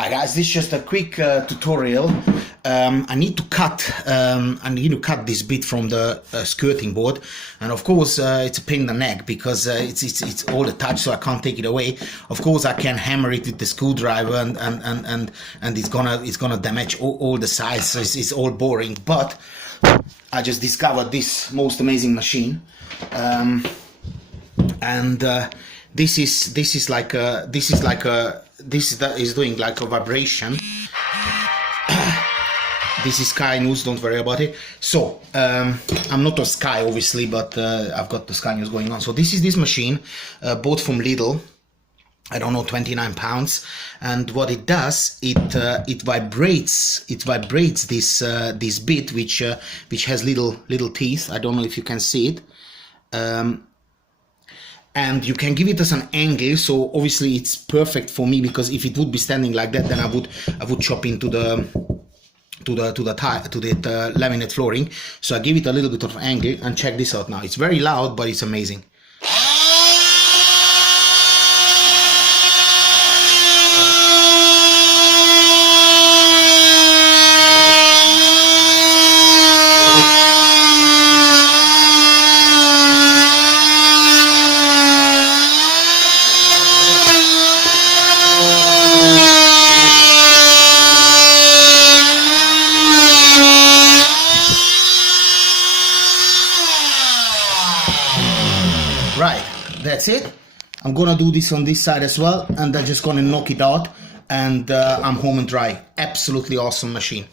Hi guys, this is just a quick tutorial. I need to cut this bit from the skirting board, and of course it's a pain in the neck because it's all attached, so I can't take it away. Of course I can hammer it with the screwdriver and it's gonna damage all the sides, so it's all boring. But I just discovered this most amazing machine, this is doing like a vibration. This is Sky News, don't worry about it. So I'm not on Sky obviously, but I've got the Sky News going on. So this machine, bought from Lidl, I don't know, £29, and what it does, it vibrates this bit which has little teeth. I don't know if you can see it. And you can give it as an angle, so obviously it's perfect for me, because if it would be standing like that, then I would chop into the laminate flooring. So I give it a little bit of angle, and check this out now. It's very loud, but it's amazing. Right, that's it. I'm gonna do this on this side as well, and I'm just gonna knock it out, and I'm home and dry. Absolutely awesome machine.